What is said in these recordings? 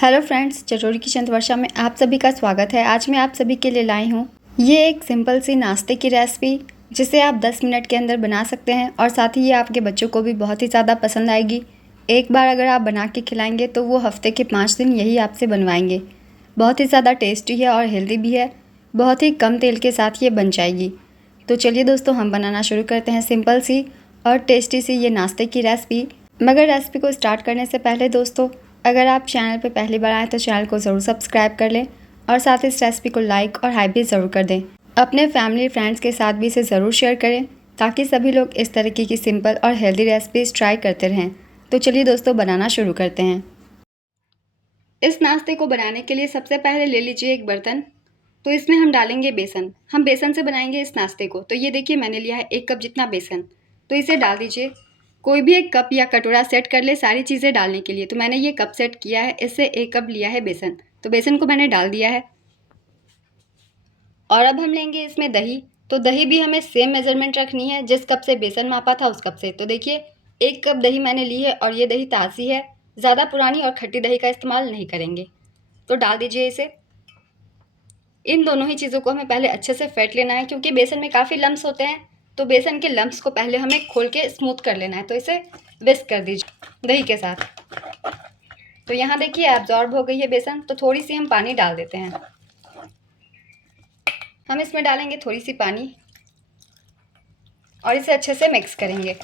Hello friends, चटोरी kitchen वर्षा में आप सभी का स्वागत है। आज मैं आप सभी के लिए लाई हूँ ये एक सिंपल सी नाश्ते की रेसिपी जिसे आप 10 मिनट के अंदर बना सकते हैं और साथ ही ये आपके बच्चों को भी बहुत ही ज़्यादा पसंद आएगी। एक बार अगर आप बना के खिलाएंगे तो वो हफ्ते के 5 दिन यही आपसे बनवाएंगे। बहुत ही ज़्यादा टेस्टी है और हेल्दी भी है। बहुत ही कम तेल के साथ ये बन जाएगी। तो चलिए दोस्तों, हम बनाना शुरू करते हैं सिंपल सी और टेस्टी सी ये नाश्ते की रेसिपी। मगर रेसिपी को स्टार्ट करने से पहले दोस्तों, अगर आप चैनल पर पहली बार आए तो चैनल को ज़रूर सब्सक्राइब कर लें और साथ ही इस रेसिपी को लाइक और हाइप भी ज़रूर कर दें। अपने फैमिली फ्रेंड्स के साथ भी इसे ज़रूर शेयर करें ताकि सभी लोग इस तरीके की सिंपल और हेल्दी रेसिपीज़ ट्राई करते रहें। तो चलिए दोस्तों, बनाना शुरू करते हैं। इस नाश्ते को बनाने के लिए सबसे पहले ले लीजिए एक बर्तन। तो इसमें हम डालेंगे बेसन। हम बेसन से बनाएंगे इस नाश्ते को। तो ये देखिए, मैंने लिया है 1 कप जितना बेसन। तो इसे डाल दीजिए। कोई भी एक कप या कटोरा सेट कर ले सारी चीज़ें डालने के लिए। तो मैंने ये कप सेट किया है, इससे 1 कप लिया है बेसन। तो बेसन को मैंने डाल दिया है। और अब हम लेंगे इसमें दही। तो दही भी हमें सेम मेज़रमेंट रखनी है, जिस कप से बेसन मापा था उस कप से। तो देखिए, 1 कप दही मैंने ली है और ये दही ताज़ी है। ज़्यादा पुरानी और खट्टी दही का इस्तेमाल नहीं करेंगे। तो डाल दीजिए इसे। इन दोनों ही चीज़ों को हमें पहले अच्छे से फेंट लेना है, क्योंकि बेसन में काफ़ी लम्स होते हैं। तो बेसन के लम्स को पहले हमें खोल के स्मूथ कर लेना है। तो इसे विस्क कर दीजिए दही के साथ। तो यहाँ देखिए, एब्जॉर्ब हो गई है बेसन। तो थोड़ी सी हम पानी डाल देते हैं। हम इसमें डालेंगे थोड़ी सी पानी और इसे अच्छे से मिक्स करेंगे।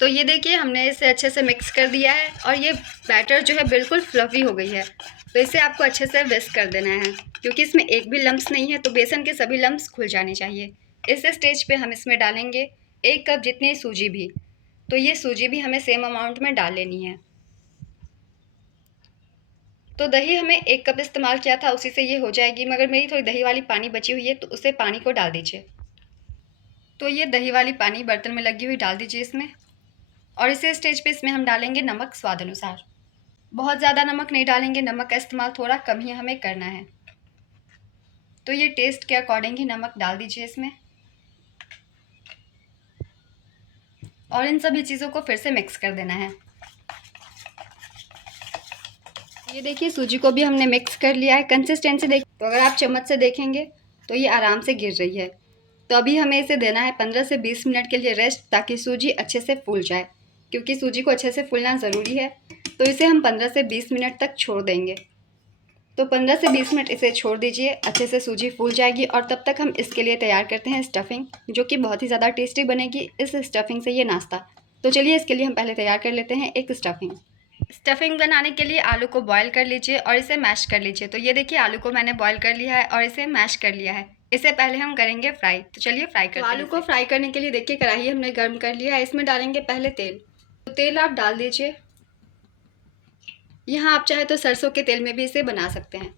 तो ये देखिए, हमने इसे अच्छे से मिक्स कर दिया है और ये बैटर जो है बिल्कुल फ्लफी हो गई है। तो इसे आपको अच्छे से विस्क कर देना है, क्योंकि इसमें एक भी लम्स नहीं है। तो बेसन के सभी लम्स खुल जाने चाहिए। इस स्टेज पे हम इसमें डालेंगे 1 कप जितनी सूजी भी। तो ये सूजी भी हमें सेम अमाउंट में डाल लेनी है। तो दही हमें 1 कप इस्तेमाल किया था, उसी से ये हो जाएगी। मगर मेरी थोड़ी दही वाली पानी बची हुई है, तो उसे पानी को डाल दीजिए। तो ये दही वाली पानी बर्तन में लगी हुई डाल दीजिए इसमें। और इसी स्टेज पे इसमें हम डालेंगे नमक स्वाद अनुसार। बहुत ज़्यादा नमक नहीं डालेंगे, नमक का इस्तेमाल थोड़ा कम ही हमें करना है। तो ये टेस्ट के अकॉर्डिंग ही नमक डाल दीजिए इसमें। और इन सभी चीज़ों को फिर से मिक्स कर देना है। ये देखिए, सूजी को भी हमने मिक्स कर लिया है। कंसिस्टेंसी देखिए, तो अगर आप चम्मच से देखेंगे तो ये आराम से गिर रही है। तो अभी हमें इसे देना है 15 से 20 मिनट के लिए रेस्ट, ताकि सूजी अच्छे से फूल जाए, क्योंकि सूजी को अच्छे से फूलना ज़रूरी है। तो इसे हम 15 से 20 मिनट तक छोड़ देंगे। तो 15 से 20 मिनट इसे छोड़ दीजिए, अच्छे से सूजी फूल जाएगी। और तब तक हम इसके लिए तैयार करते हैं स्टफिंग, जो कि बहुत ही ज़्यादा टेस्टी बनेगी इस स्टफिंग से ये नाश्ता। तो चलिए, इसके लिए हम पहले तैयार कर लेते हैं एक स्टफिंग। स्टफिंग बनाने के लिए आलू को बॉईल कर लीजिए और इसे मैश कर लीजिए। तो ये देखिए, आलू को मैंने बॉईल कर लिया है और इसे मैश कर लिया है। इसे पहले हम करेंगे फ्राई। तो चलिए फ्राई करते हैं। आलू को फ्राई करने के लिए देखिए, कढ़ाई हमने गर्म कर लिया है। इसमें डालेंगे पहले तेल। तो तेल आप डाल दीजिए। यहाँ आप चाहे तो सरसों के तेल में भी इसे बना सकते हैं।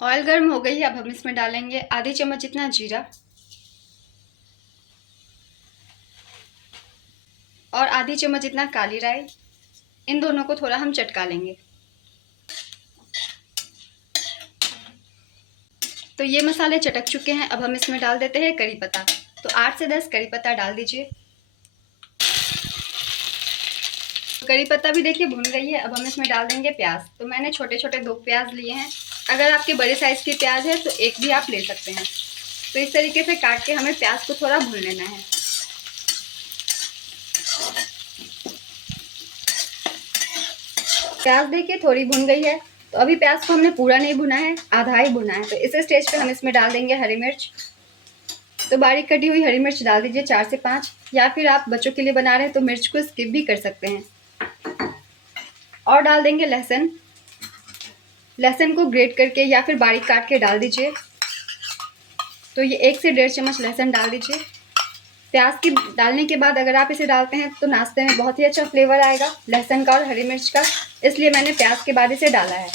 ऑयल गर्म हो गई है। अब हम इसमें डालेंगे आधी चम्मच जितना जीरा और आधी चम्मच जितना काली राई। इन दोनों को थोड़ा हम चटका लेंगे। तो ये मसाले चटक चुके हैं। अब हम इसमें डाल देते हैं करी पत्ता। तो 8 से 10 करी पत्ता डाल दीजिए। तो करी पत्ता भी देखिए भुन गई है। अब हम इसमें डाल देंगे प्याज। तो मैंने छोटे छोटे 2 प्याज लिए हैं। अगर आपके बड़े साइज़ की प्याज है तो एक भी आप ले सकते हैं। तो इस तरीके से काट के हमें प्याज को थोड़ा भून लेना है। प्याज देखिए थोड़ी भुन गई है। तो अभी प्याज को हमने पूरा नहीं भुना है, आधा ही भुना है। तो इस स्टेज पे हम इसमें डाल देंगे हरी मिर्च। तो बारीक कटी हुई हरी मिर्च डाल दीजिए 4 से 5, या फिर आप बच्चों के लिए बना रहे हैं तो मिर्च को स्किप भी कर सकते हैं। और डाल देंगे लहसुन। लहसुन को ग्रेट करके या फिर बारीक काट के डाल दीजिए। तो ये 1 से 1.5 चम्मच लहसुन डाल दीजिए। प्याज की डालने के बाद अगर आप इसे डालते हैं तो नाश्ते में बहुत ही अच्छा फ्लेवर आएगा लहसुन का और हरी मिर्च का, इसलिए मैंने प्याज के बाद इसे डाला है।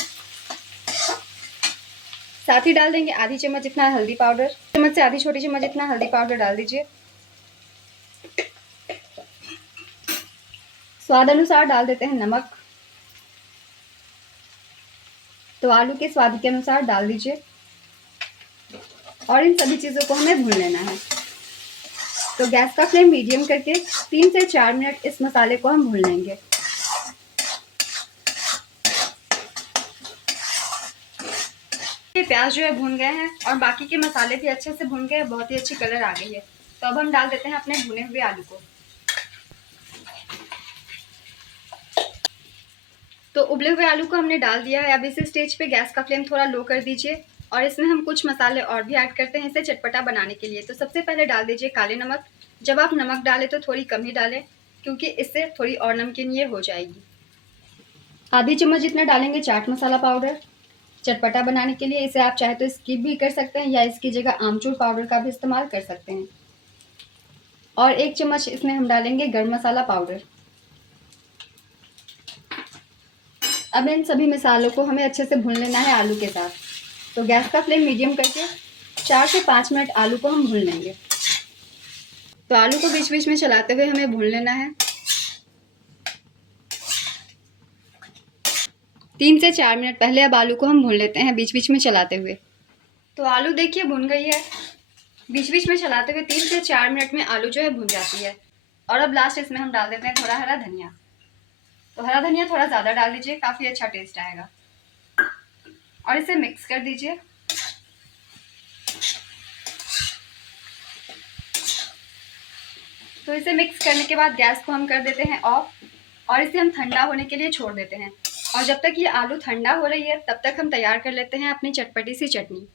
साथ ही डाल देंगे आधी चम्मच जितना हल्दी पाउडर। चम्मच से आधी छोटी चम्मच जितना हल्दी पाउडर डाल दीजिए। स्वाद अनुसार डाल देते हैं नमक। तो आलू के स्वाद के अनुसार डाल दीजिए। और इन सभी चीज़ों को हमें भून लेना है। तो गैस का फ्लेम मीडियम करके 3 से 4 मिनट इस मसाले को हम भून लेंगे। ये प्याज जो है भून गए हैं और बाकी के मसाले भी अच्छे से भून गए, बहुत ही अच्छी कलर आ गई है। तो अब हम डाल देते हैं अपने भुने हुए आलू को। तो उबले हुए आलू को हमने डाल दिया है। अब इस स्टेज पे गैस का फ्लेम थोड़ा लो कर दीजिए और इसमें हम कुछ मसाले और भी ऐड करते हैं इसे चटपटा बनाने के लिए। तो सबसे पहले डाल दीजिए काले नमक। जब आप नमक डालें तो थोड़ी कम ही डालें, क्योंकि इससे थोड़ी और नमकीन ये हो जाएगी। आधी चम्मच जितना डालेंगे चाट मसाला पाउडर चटपटा बनाने के लिए। इसे आप चाहे तो स्किप भी कर सकते हैं या इसकी जगह आमचूर पाउडर का भी इस्तेमाल कर सकते हैं। और 1 चम्मच इसमें हम डालेंगे गरम मसाला पाउडर। अब इन सभी मसालों को हमें अच्छे से भून लेना है आलू के साथ। तो गैस का फ्लेम मीडियम करके 4 से 5 मिनट आलू को हम भून लेंगे। तो आलू को बीच बीच में चलाते हुए हमें भून लेना है। 3 से 4 मिनट पहले अब आलू को हम भून लेते हैं बीच बीच में चलाते हुए। तो आलू देखिए भुन गई है। बीच बीच में चलाते हुए 3 से 4 मिनट में आलू जो है भुन जाती है। और अब लास्ट इसमें हम डाल देते हैं थोड़ा हरा धनिया। तो हरा धनिया थोड़ा ज़्यादा डाल दीजिए, काफ़ी अच्छा टेस्ट आएगा। और इसे मिक्स कर दीजिए। तो इसे मिक्स करने के बाद गैस को हम कर देते हैं ऑफ और इसे हम ठंडा होने के लिए छोड़ देते हैं। और जब तक ये आलू ठंडा हो रही है तब तक हम तैयार कर लेते हैं अपनी चटपटी सी चटनी।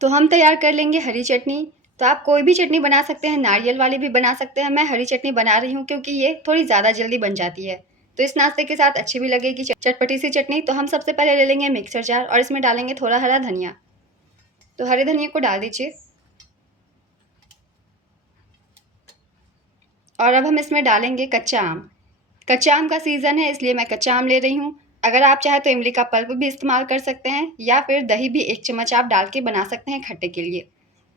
तो हम तैयार कर लेंगे हरी चटनी। तो आप कोई भी चटनी बना सकते हैं, नारियल वाली भी बना सकते हैं। मैं हरी चटनी बना रही हूँ क्योंकि ये थोड़ी ज़्यादा जल्दी बन जाती है, तो इस नाश्ते के साथ अच्छी भी लगेगी चटपटी सी चटनी। तो हम सबसे पहले ले लेंगे मिक्सर जार और इसमें डालेंगे थोड़ा हरा धनिया। तो हरे धनिया को डाल दीजिए। और अब हम इसमें डालेंगे कच्चा आम। कच्चा आम का सीज़न है इसलिए मैं कच्चा आम ले रही हूँ। अगर आप चाहे तो इमली का पल्प भी इस्तेमाल कर सकते हैं या फिर दही भी 1 चम्मच आप डाल के बना सकते हैं खट्टे के लिए।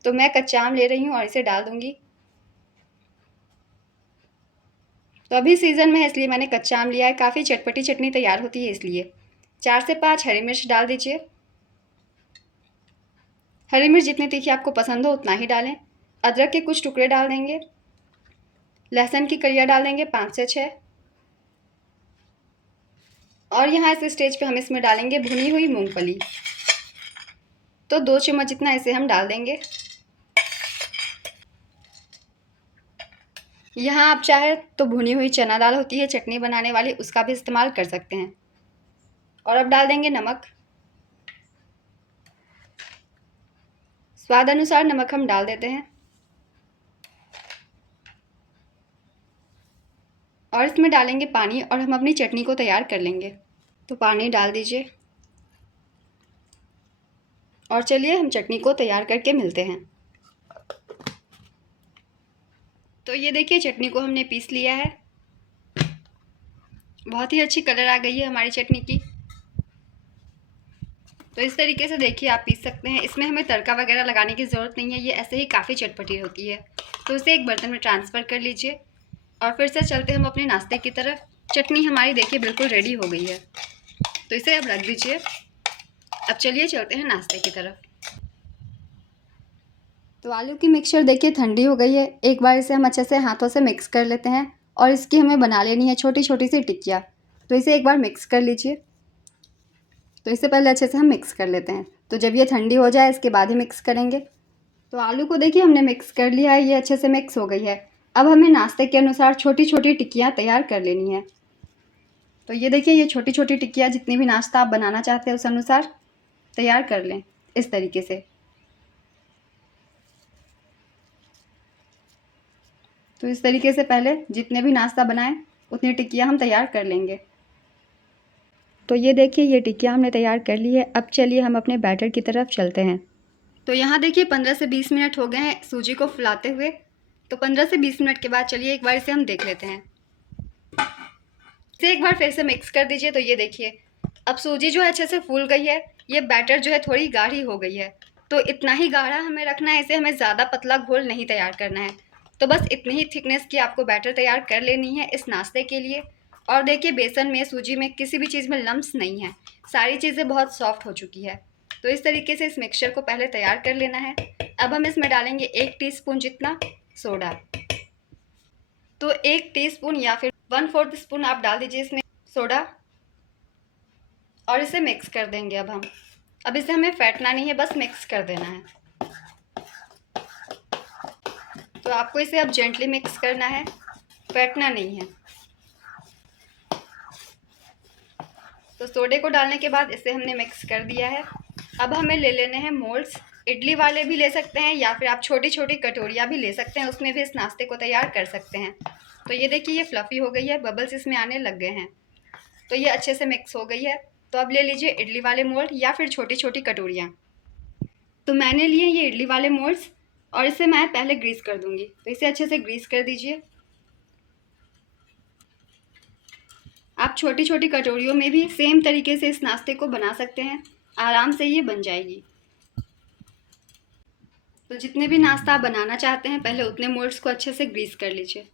तो मैं कच्चा आम ले रही हूँ और इसे डाल दूँगी। तो अभी सीज़न में है इसलिए मैंने कच्चा आम लिया है, काफ़ी चटपटी चटनी तैयार होती है इसलिए। 4 से 5 हरी मिर्च डाल दीजिए। हरी मिर्च जितनी तीखी आपको पसंद हो उतना ही डालें। अदरक के कुछ टुकड़े डाल देंगे। लहसुन की कलियाँ डाल देंगे 5 से 6। और यहाँ इस स्टेज पे हम इसमें डालेंगे भुनी हुई मूंगफली। तो 2 चम्मच जितना इसे हम डाल देंगे। यहाँ आप चाहे तो भुनी हुई चना दाल होती है चटनी बनाने वाली, उसका भी इस्तेमाल कर सकते हैं। और अब डाल देंगे नमक। स्वाद अनुसार नमक हम डाल देते हैं। और इसमें डालेंगे पानी और हम अपनी चटनी को तैयार कर लेंगे। तो पानी डाल दीजिए। और चलिए हम चटनी को तैयार करके मिलते हैं। तो ये देखिए चटनी को हमने पीस लिया है। बहुत ही अच्छी कलर आ गई है हमारी चटनी की। तो इस तरीके से देखिए आप पीस सकते हैं। इसमें हमें तड़का वगैरह लगाने की ज़रूरत नहीं है, ये ऐसे ही काफ़ी चटपटी होती है। तो इसे एक बर्तन में ट्रांसफ़र कर लीजिए और फिर से चलते हम अपने नाश्ते की तरफ। चटनी हमारी देखिए बिल्कुल रेडी हो गई है, तो इसे अब रख दीजिए। अब चलिए चलते हैं नाश्ते की तरफ। तो आलू की मिक्सचर देखिए ठंडी हो गई है। एक बार इसे हम अच्छे से हाथों से मिक्स कर लेते हैं और इसकी हमें बना लेनी है छोटी छोटी सी टिक्कियाँ। तो इसे एक बार मिक्स कर लीजिए। तो इसे पहले अच्छे से हम मिक्स कर लेते हैं। तो जब ये ठंडी हो जाए इसके बाद ही मिक्स करेंगे। तो आलू को देखिए हमने मिक्स कर लिया है, ये अच्छे से मिक्स हो गई है। अब हमें नाश्ते के अनुसार छोटी छोटी टिक्कियाँ तैयार कर लेनी है। तो ये देखिए ये छोटी छोटी टिक्कियाँ जितनी भी नाश्ता आप बनाना चाहते हैं उस अनुसार तैयार कर लें इस तरीके से। तो इस तरीके से पहले जितने भी नाश्ता बनाएं उतनी टिक्कियाँ हम तैयार कर लेंगे। तो ये देखिए ये टिक्कियाँ हमने तैयार कर ली है। अब चलिए हम अपने बैटर की तरफ चलते हैं। तो यहाँ देखिए 15 से 20 मिनट हो गए हैं सूजी को फुलाते हुए। तो 15 से 20 मिनट के बाद चलिए एक बार इसे हम देख लेते हैं। इसे एक बार फिर से मिक्स कर दीजिए। तो ये देखिए अब सूजी जो है अच्छे से फूल गई है। ये बैटर जो है थोड़ी गाढ़ी हो गई है, तो इतना ही गाढ़ा हमें रखना है इसे, हमें ज़्यादा पतला घोल नहीं तैयार करना है। तो बस इतनी ही थिकनेस की आपको बैटर तैयार कर लेनी है इस नाश्ते के लिए। और देखिए बेसन में सूजी में किसी भी चीज़ में लम्स नहीं है, सारी चीज़ें बहुत सॉफ्ट हो चुकी है। तो इस तरीके से इस मिक्सचर को पहले तैयार कर लेना है। अब हम इसमें डालेंगे 1 टीस्पून जितना सोडा। तो 1 टीस्पून या फिर 1/4 स्पून आप डाल दीजिए इसमें सोडा और इसे मिक्स कर देंगे। अब इसे हमें फेंटना नहीं है, बस मिक्स कर देना है। तो आपको इसे अब जेंटली मिक्स करना है, फेंटना नहीं है। तो सोडे को डालने के बाद इसे हमने मिक्स कर दिया है। अब हमें ले लेने हैं मोल्ड्स। इडली वाले भी ले सकते हैं या फिर आप छोटी छोटी कटोरियाँ भी ले सकते हैं, उसमें भी इस नाश्ते को तैयार कर सकते हैं। तो ये देखिए ये फ्लफ़ी हो गई है, बबल्स इसमें आने लग गए हैं। तो ये अच्छे से मिक्स हो गई है। तो अब ले लीजिए इडली वाले मोल्ड या फिर छोटी छोटी कटोरियाँ। तो मैंने लिए ये इडली वाले मोल्ड्स और इसे मैं पहले ग्रीस कर दूँगी। तो इसे अच्छे से ग्रीस कर दीजिए। आप छोटी छोटी कटोरियों में भी सेम तरीके से इस नाश्ते को बना सकते हैं, आराम से ये बन जाएगी। तो जितने भी नाश्ता आप बनाना चाहते हैं पहले उतने मोल्ड्स को अच्छे से ग्रीस कर लीजिए।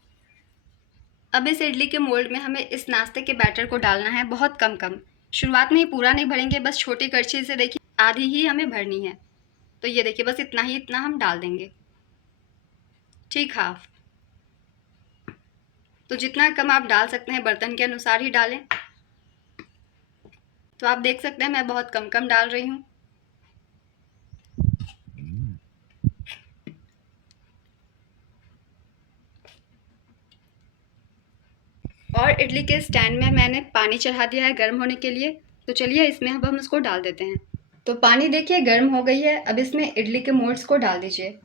अब इस इडली के मोल्ड में हमें इस नाश्ते के बैटर को डालना है बहुत कम कम। शुरुआत में ही पूरा नहीं भरेंगे, बस छोटी कड़छी से देखिए आधी ही हमें भरनी है। तो ये देखिए बस इतना हम डाल देंगे, ठीक हाफ। तो जितना कम आप डाल सकते हैं बर्तन के अनुसार ही डालें। तो आप देख सकते हैं मैं बहुत कम कम डाल रही हूँ। और इडली के स्टैंड में मैंने पानी चढ़ा दिया है गर्म होने के लिए। तो चलिए इसमें अब हम इसको डाल देते हैं। तो पानी देखिए गर्म हो गई है। अब इसमें इडली के मोल्ड्स को डाल दीजिए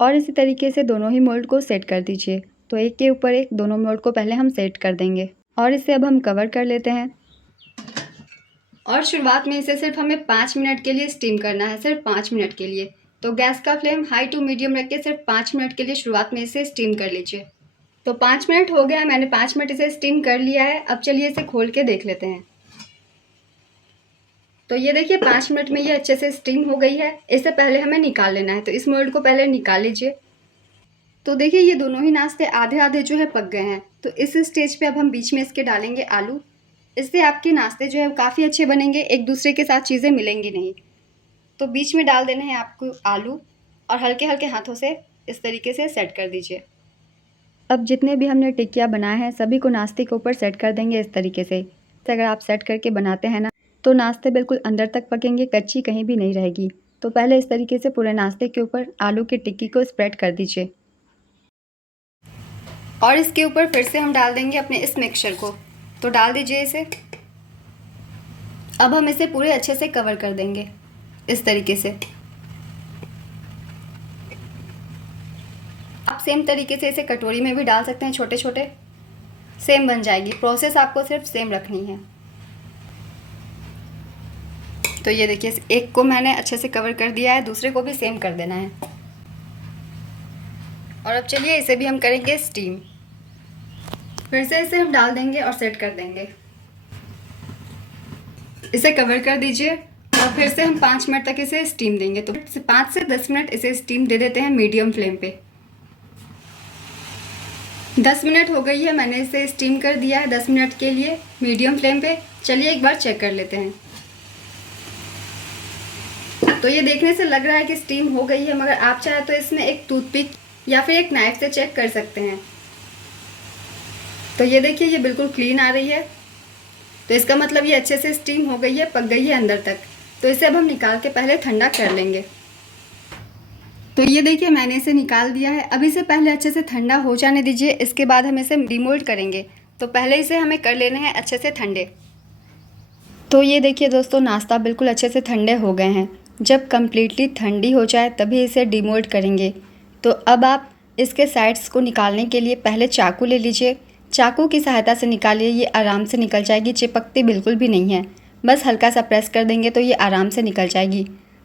और इसी तरीके से दोनों ही मोल्ड को सेट कर दीजिए। तो एक के ऊपर एक दोनों मोल्ड को पहले हम सेट कर देंगे और इसे अब हम कवर कर लेते हैं। और शुरुआत में इसे सिर्फ हमें 5 मिनट के लिए स्टीम करना है, सिर्फ 5 मिनट के लिए। तो गैस का फ्लेम हाई टू मीडियम रख के सिर्फ 5 मिनट के लिए शुरुआत में इसे स्टीम कर लीजिए। तो 5 मिनट हो गया, मैंने 5 मिनट इसे स्टीम कर लिया है। अब चलिए इसे खोल के देख लेते हैं। तो ये देखिए 5 मिनट में ये अच्छे से स्टीम हो गई है। इससे पहले हमें निकाल लेना है, तो इस मोल्ड को पहले निकाल लीजिए। तो देखिए ये दोनों ही नाश्ते आधे आधे जो है पक गए हैं। तो इस स्टेज पे अब हम बीच में इसके डालेंगे आलू। इससे आपके नाश्ते जो है काफ़ी अच्छे बनेंगे, एक दूसरे के साथ चीज़ें मिलेंगी नहीं। तो बीच में डाल देना है आपको आलू और हल्के हल्के हाथों से इस तरीके से सेट कर दीजिए। अब जितने भी हमने टिक्कियाँ बनाए हैं सभी को नाश्ते के ऊपर सेट कर देंगे इस तरीके से। अगर आप सेट करके बनाते हैं ना तो नाश्ते बिल्कुल अंदर तक पकेंगे, कच्ची कहीं भी नहीं रहेगी। तो पहले इस तरीके से पूरे नाश्ते के ऊपर आलू की टिक्की को स्प्रेड कर दीजिए और इसके ऊपर फिर से हम डाल देंगे अपने इस मिक्सचर को। तो डाल दीजिए इसे। अब हम इसे पूरे अच्छे से कवर कर देंगे इस तरीके से। आप सेम तरीके से इसे कटोरी में भी डाल सकते हैं, छोटे छोटे, सेम बन जाएगी। प्रोसेस आपको सिर्फ सेम रखनी है। तो ये देखिए एक को मैंने अच्छे से कवर कर दिया है, दूसरे को भी सेम कर देना है। और अब चलिए इसे भी हम करेंगे स्टीम। फिर से इसे हम डाल देंगे और सेट कर देंगे। इसे कवर कर दीजिए और फिर से हम 5 मिनट तक इसे स्टीम देंगे। तो 5 से 10 मिनट इसे स्टीम दे देते हैं मीडियम फ्लेम पे। 10 मिनट हो गई है, मैंने इसे स्टीम कर दिया है 10 मिनट के लिए मीडियम फ्लेम पे। चलिए एक बार चेक कर लेते हैं। तो ये देखने से लग रहा है कि स्टीम हो गई है, मगर आप चाहे तो इसमें एक टूथपिक या फिर एक नाइफ से चेक कर सकते हैं। तो ये देखिए ये बिल्कुल क्लीन आ रही है। तो इसका मतलब ये अच्छे से स्टीम हो गई है, पक गई है अंदर तक। तो इसे अब हम निकाल के पहले ठंडा कर लेंगे। तो ये देखिए मैंने इसे निकाल दिया है। अब इसे पहले अच्छे से ठंडा हो जाने दीजिए, इसके बाद हम इसे डीमोल्ड करेंगे। तो पहले इसे हमें कर लेने हैं अच्छे से ठंडे। तो ये देखिए दोस्तों नाश्ता बिल्कुल अच्छे से ठंडे हो गए हैं। जब कम्प्लीटली ठंडी हो जाए तभी इसे डीमोल्ड करेंगे। तो अब आप इसके साइड्स को निकालने के लिए पहले चाकू ले लीजिए। चाकू की सहायता से निकालिए, ये आराम से निकल जाएगी, चिपकती बिल्कुल भी नहीं है। बस हल्का सा प्रेस कर देंगे तो ये आराम से निकल जाएगी।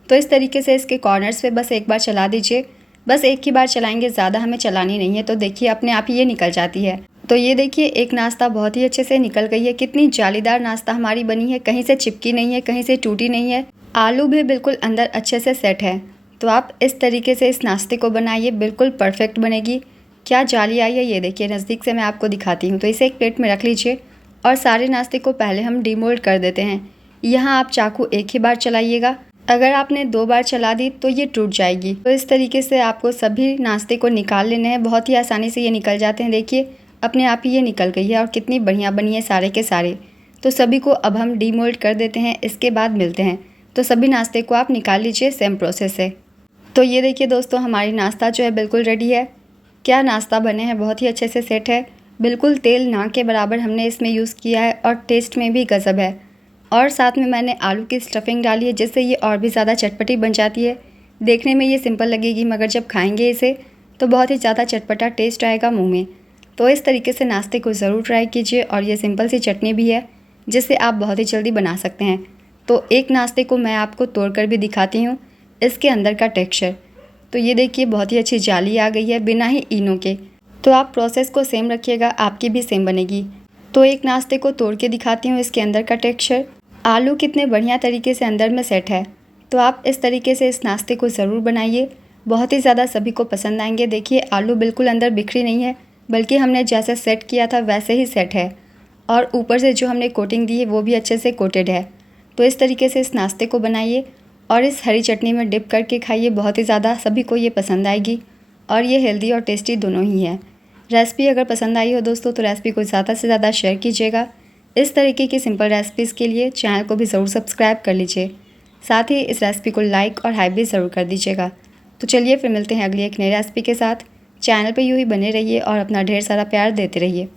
तो इस तरीके से इसके कॉर्नर्स पे बस एक बार चला दीजिए। बस एक ही बार चलाएंगे, ज़्यादा हमें चलानी नहीं है। तो देखिए अपने आप ही ये निकल जाती है। तो ये देखिए एक नाश्ता बहुत ही अच्छे से निकल गई है। कितनी जालीदार नाश्ता हमारी बनी है, कहीं से चिपकी नहीं है, कहीं से टूटी नहीं है। आलू भी बिल्कुल अंदर अच्छे से सेट है। तो आप इस तरीके से इस नाश्ते को बनाइए, बिल्कुल परफेक्ट बनेगी। क्या जाली आई है ये देखिए, नज़दीक से मैं आपको दिखाती हूँ। तो इसे एक प्लेट में रख लीजिए और सारे नाश्ते को पहले हम डीमोल्ड कर देते हैं। यहाँ आप चाकू एक ही बार चलाइएगा, अगर आपने 2 बार चला दी तो ये टूट जाएगी। तो इस तरीके से आपको सभी नाश्ते को निकाल लेने हैं। बहुत ही आसानी से ये निकल जाते हैं। देखिए अपने आप ही ये निकल गई है और कितनी बढ़िया बनी है सारे के सारे। तो सभी को अब हम डीमोल्ड कर देते हैं, इसके बाद मिलते हैं। तो सभी नाश्ते को आप निकाल लीजिए सेम प्रोसेस से। तो ये देखिए दोस्तों, हमारी नाश्ता जो है बिल्कुल रेडी है। क्या नाश्ता बने हैं, बहुत ही अच्छे से सेट है। बिल्कुल तेल ना के बराबर हमने इसमें यूज़ किया है और टेस्ट में भी गज़ब है। और साथ में मैंने आलू की स्टफिंग डाली है, जिससे ये और भी ज़्यादा चटपटी बन जाती है। देखने में ये सिंपल लगेगी, मगर जब खाएंगे इसे तो बहुत ही ज़्यादा चटपटा टेस्ट आएगा मुंह में। तो इस तरीके से नाश्ते को ज़रूर ट्राई कीजिए। और ये सिंपल सी चटनी भी है, जिससे आप बहुत ही जल्दी बना सकते हैं। तो एक नाश्ते को मैं आपको तोड़कर भी दिखाती हूँ, इसके अंदर का टेक्सचर। तो ये देखिए बहुत ही अच्छी जाली आ गई है बिना ही इनो के। तो आप प्रोसेस को सेम रखिएगा, आपकी भी सेम बनेगी। तो एक नाश्ते को तोड़ के दिखाती हूँ, इसके अंदर का टेक्सचर। आलू कितने बढ़िया तरीके से अंदर में सेट है। तो आप इस तरीके से इस नाश्ते को ज़रूर बनाइए, बहुत ही ज़्यादा सभी को पसंद आएंगे। देखिए आलू बिल्कुल अंदर बिखरी नहीं है, बल्कि हमने जैसे सेट किया था वैसे ही सेट है। और ऊपर से जो हमने कोटिंग दी है वो भी अच्छे से कोटेड है। तो इस तरीके से इस नाश्ते को बनाइए और इस हरी चटनी में डिप करके खाइए, बहुत ही ज़्यादा सभी को ये पसंद आएगी। और ये हेल्दी और टेस्टी दोनों ही है। रेसिपी अगर पसंद आई हो दोस्तों तो रेसिपी को ज़्यादा से ज़्यादा शेयर कीजिएगा। इस तरीके की सिंपल रेसिपीज़ के लिए चैनल को भी ज़रूर सब्सक्राइब कर लीजिए। साथ ही इस रेसिपी को लाइक और हाइप भी ज़रूर कर दीजिएगा। तो चलिए फिर मिलते हैं अगली एक नई रेसिपी के साथ। चैनल पे यूँ ही बने रहिए और अपना ढेर सारा प्यार देते रहिए।